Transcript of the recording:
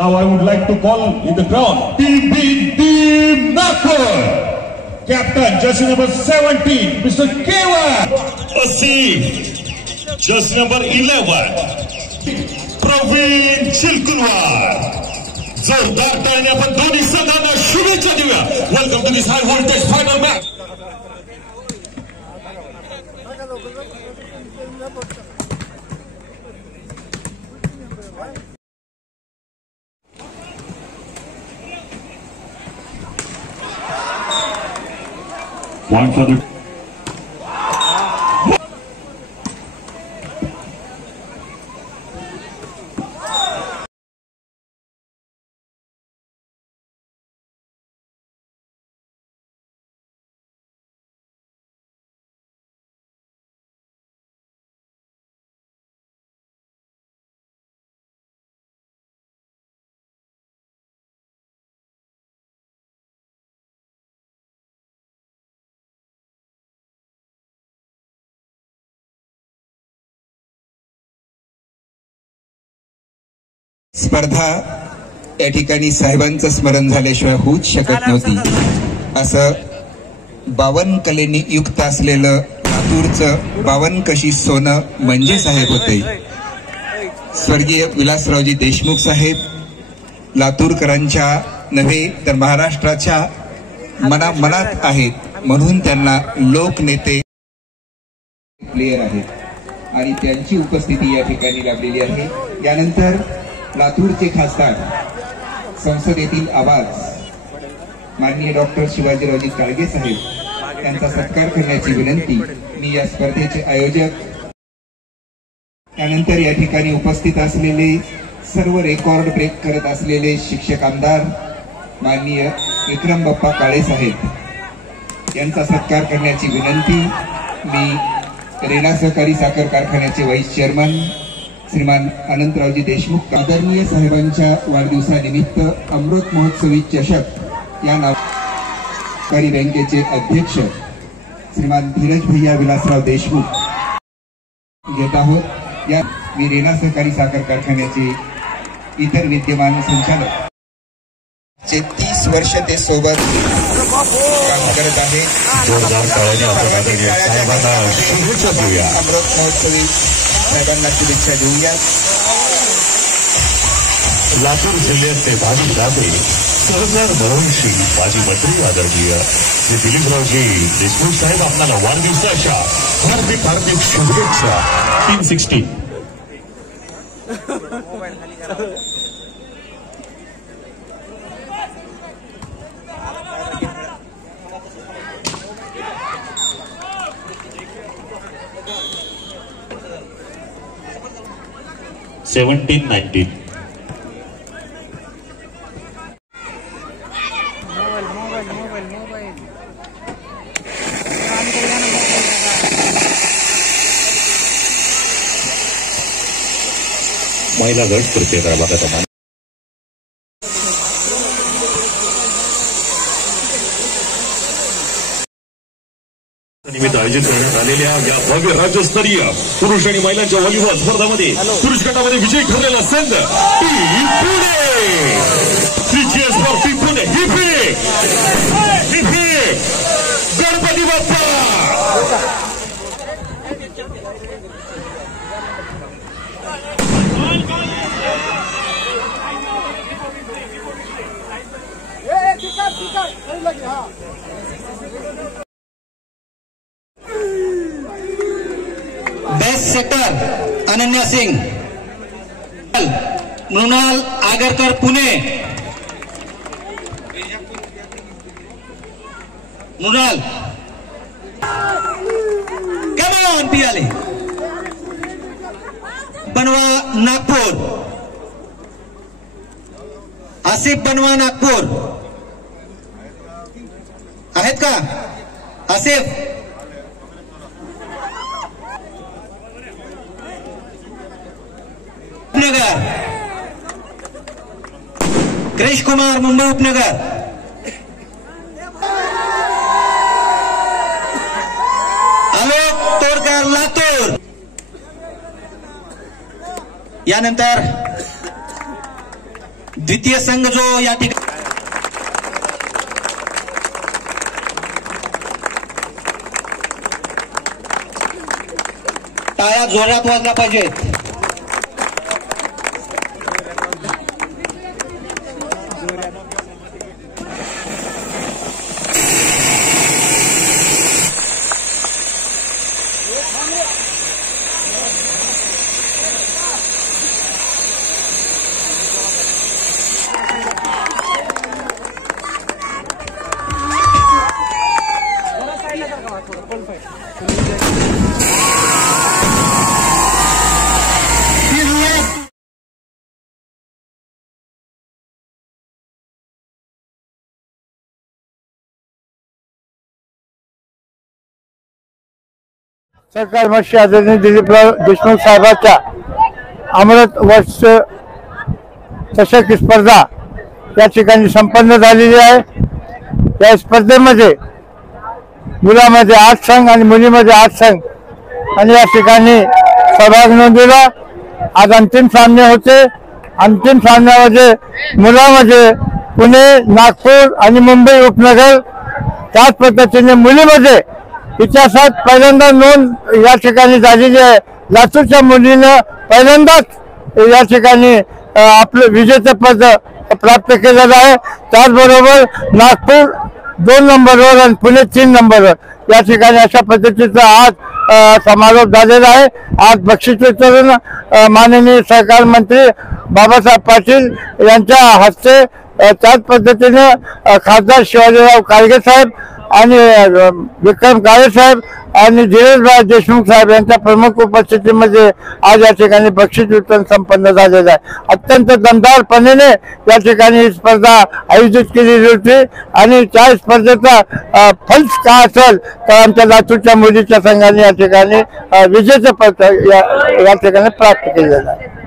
Now I would like to call in the ground TB Nagpur, Captain jersey number 17, Mr. Kewa. Jersey number 11, Praveen Chilkulwar. जोरदार टाळ्यांनी आपण दोन्ही संघांना शुभेच्छा देऊया. Welcome to this high voltage final match. One for the स्पर्धा या ठिकाणी साहेबांचं स्मरण झाल्याशिवाय होऊच शकत नव्हती. असं 52 कलेनी युक्त असलेलं लातूरचं 52 कशी सोनं म्हणजे साहेब होते. स्वर्गीय विलासरावजी देशमुख साहेब लातूरकरांच्या नव्हे तर महाराष्ट्राच्या मनात आहेत, म्हणून त्यांना लोकनेते प्लेयर आहेत आणि त्यांची उपस्थिती या ठिकाणी लाभलेली आहे. यानंतर लातूरचे खासदार, संसदेतील आवाज माननीय डॉक्टर शिवाजीरावजी काळगे साहेब यांचा सत्कार करण्याची विनंती मी या स्पर्धेचे आयोजक. त्यानंतर या ठिकाणी उपस्थित असलेले सर्व रेकॉर्ड ब्रेक करत असलेले शिक्षक आमदार माननीय विक्रम बाप्पा काळे साहेब यांचा सत्कार करण्याची विनंती मी रेणा सहकारी साखर कारखान्याचे व्हाईस चेअरमन श्रीमान अनंतरावजी देशमुख. आदरणीय साहेबांच्या वाढदिवसानिमित्त अमृत महोत्सवी चषक या नावारी बँकेचे अध्यक्ष श्रीमान धीरज भैया विलासराव देशमुख घेत आहोत. या मी रेणा सहकारी साखर कारखान्याचे इतर विद्यमान संचालक 30 वर्ष ते सोबत काम करत आहेत. अमृत महोत्सवी साहेबांना शुभेच्छा देऊया. लातूर जिल्ह्यातले भावी राजे सहकार दरवर्षी माजी मंत्री आदरणीय श्री दिलीपरावजी देशमुख साहेब आपल्याला वाढदिवसाच्या हार्दिक हार्दिक शुभेच्छा. 360 17-19. महिला गट तृतीय क्रमांकाचा निमित्त आयोजित करण्यात आलेल्या या भव्य राज्यस्तरीय पुरुष आणि महिलांच्या व्हॉलीबॉल स्पर्धामध्ये पुरुष गटामध्ये विजयी ठरलेला संघ Pune Ganpati Bappa. Best setter Ananya Singh, Mrinal Agarkar Pune. Mrinal come on पियाले. बनवा नागपूर. आसिफ बनवा नागपूर आहेत का? आसिफ उपनगर, क्रिश कुमार मुंबई उपनगर, आलोक तोडकर लातूर। यानंतर द्वितीय संघ जो या ठिकाणी टाळ्या जोरात वाजल्या पाहिजेत। सरकार मत्स्य आदरणीय दिलीपराव देशमुख साहेबांच्या अमृत वर्ष चषक स्पर्धा या ठिकाणी संपन्न झालेली आहे। या स्पर्धेमध्ये मुलामध्ये 8 संघ आणि मुलीमध्ये 8 संघ आणि या ठिकाणी सहभाग नोंदवला। आज अंतिम सामने होते। अंतिम सामन्यामध्ये मुलामध्ये पुणे, नागपूर आणि मुंबई उपनगर, त्याच पद्धतीने मुलीमध्ये इतिहासात पहिल्यांदा नोंद या ठिकाणी झालेली आहे। लातूरच्या मुलीनं पहिल्यांदाच या ठिकाणी आपलं विजेतेपद प्राप्त केलेलं आहे। त्याचबरोबर नागपूर 2 नंबरवर आणि पुणे 3 नंबरवर या ठिकाणी अशा पद्धतीचा आज समारोप झालेला आहे। आज बक्षीस वितरण माननीय सहकार मंत्री बाबासाहेब पाटील यांच्या हस्ते, त्याच पद्धतीने खासदार शिवाजीराव कारगे साहेब आणि विक्रम काळे साहेब आणि धीरजभाई देशमुख साहेब यांच्या प्रमुख उपस्थितीमध्ये आज या ठिकाणी बक्षीस वितरण संपन्न झालेलं आहे। अत्यंत दमदारपणे या ठिकाणी ही स्पर्धा आयोजित केलेली होती आणि त्या स्पर्धेचा फल काय असेल तर आमच्या लातूरच्या मुलीच्या संघाने या ठिकाणी विजेतेपद या ठिकाणी प्राप्त केलेलं आहे।